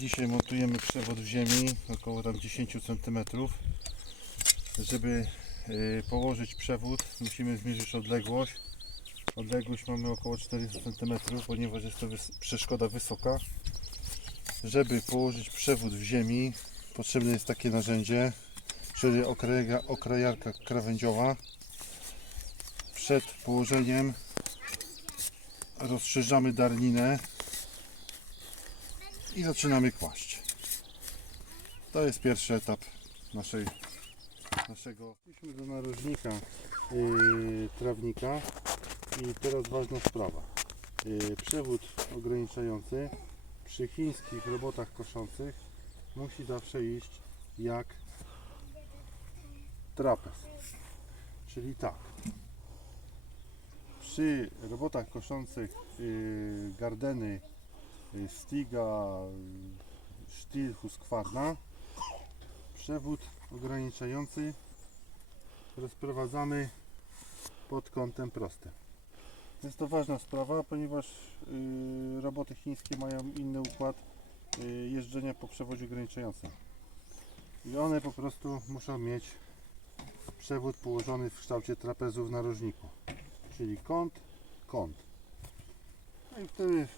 Dzisiaj montujemy przewód w ziemi około tam 10 cm. Żeby y, położyć przewód musimy zmierzyć odległość. Odległość mamy około 400 cm, ponieważ jest to przeszkoda wysoka. Żeby położyć przewód w ziemi potrzebne jest takie narzędzie, czyli okraja- okrajarka krawędziowa. Przed położeniem rozszerzamy darninę i zaczynamy kłaść. To jest pierwszy etap naszej, naszego. Idźmy do narożnika yy, trawnika i teraz ważna sprawa. Yy, przewód ograniczający przy chińskich robotach koszących musi zawsze iść jak trapez. Czyli tak. Przy robotach koszących yy, gardeny Stiga, Stihl, Husqvarna przewód ograniczający rozprowadzamy pod kątem prostym. Jest to ważna sprawa, ponieważ yy, roboty chińskie mają inny układ yy, jeżdżenia po przewodzie ograniczającym. I one po prostu muszą mieć przewód położony w kształcie trapezu w narożniku. Czyli kąt, kąt. No i wtedy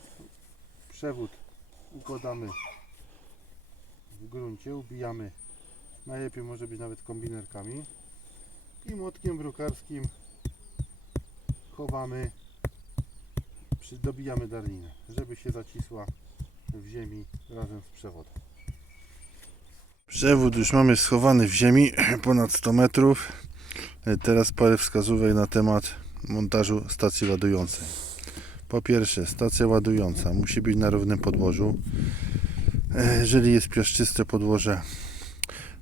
przewód układamy w gruncie, ubijamy. Najlepiej może być nawet kombinerkami. I młotkiem brukarskim chowamy, dobijamy darlinę, żeby się zacisła w ziemi razem z przewodem. Przewód już mamy schowany w ziemi ponad 100 metrów. E, Teraz parę wskazówek na temat montażu stacji ładującej. Po pierwsze, stacja ładująca musi być na równym podłożu. E, Jeżeli jest piaszczyste podłoże,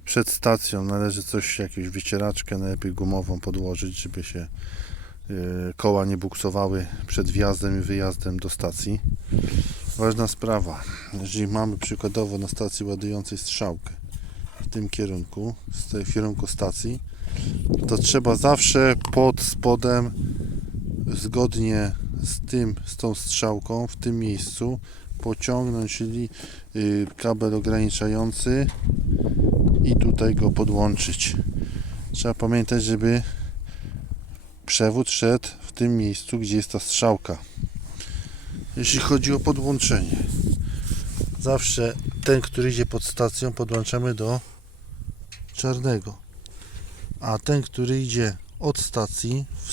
przed stacją należy coś, jakąś wycieraczkę, najlepiej gumową podłożyć, żeby się e, koła nie buksowały przed wjazdem i wyjazdem do stacji. Ważna sprawa, jeżeli mamy przykładowo na stacji ładującej strzałkę w tym kierunku, z tej kierunku stacji, to trzeba zawsze pod spodem zgodnie z tym, z tą strzałką w tym miejscu pociągnąć, czyli y, kabel ograniczający i tutaj go podłączyć. Trzeba pamiętać, żeby przewód szedł w tym miejscu, gdzie jest ta strzałka. Jeśli chodzi o podłączenie, zawsze ten, który idzie pod stacją, podłączamy do czarnego, a ten, który idzie od stacji, w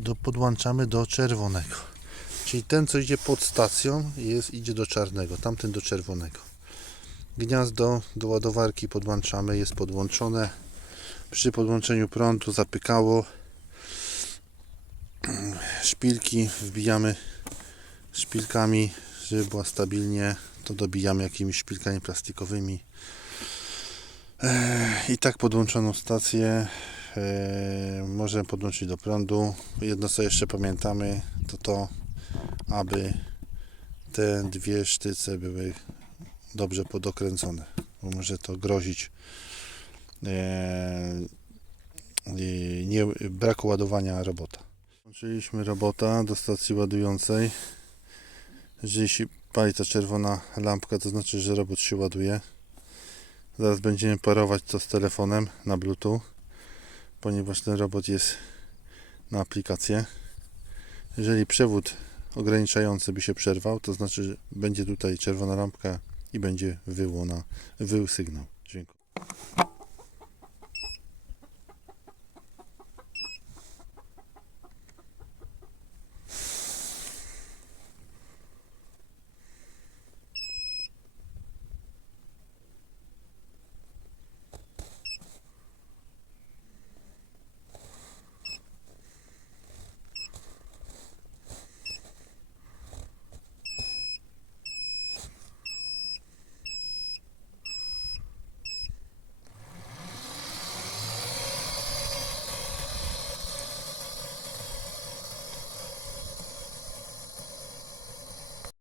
do, podłączamy do czerwonego. Czyli ten, co idzie pod stacją, jest, idzie do czarnego, tamten do czerwonego. Gniazdo do ładowarki podłączamy, jest podłączone. Przy podłączeniu prądu zapykało. Szpilki wbijamy szpilkami, żeby była stabilnie. To dobijamy jakimiś szpilkami plastikowymi. I tak podłączoną stację możemy podłączyć do prądu. Jedno co jeszcze pamiętamy to to, aby te dwie sztyce były dobrze podokręcone, bo może to grozić e, nie, braku ładowania robota. Włączyliśmy robota do stacji ładującej. Się pali ta czerwona lampka, to znaczy, że robot się ładuje. Zaraz będziemy parować to z telefonem na Bluetooth, ponieważ ten robot jest na aplikację. Jeżeli przewód ograniczający by się przerwał, to znaczy, że będzie tutaj czerwona lampka i będzie wyło na, wył sygnał. Dziękuję.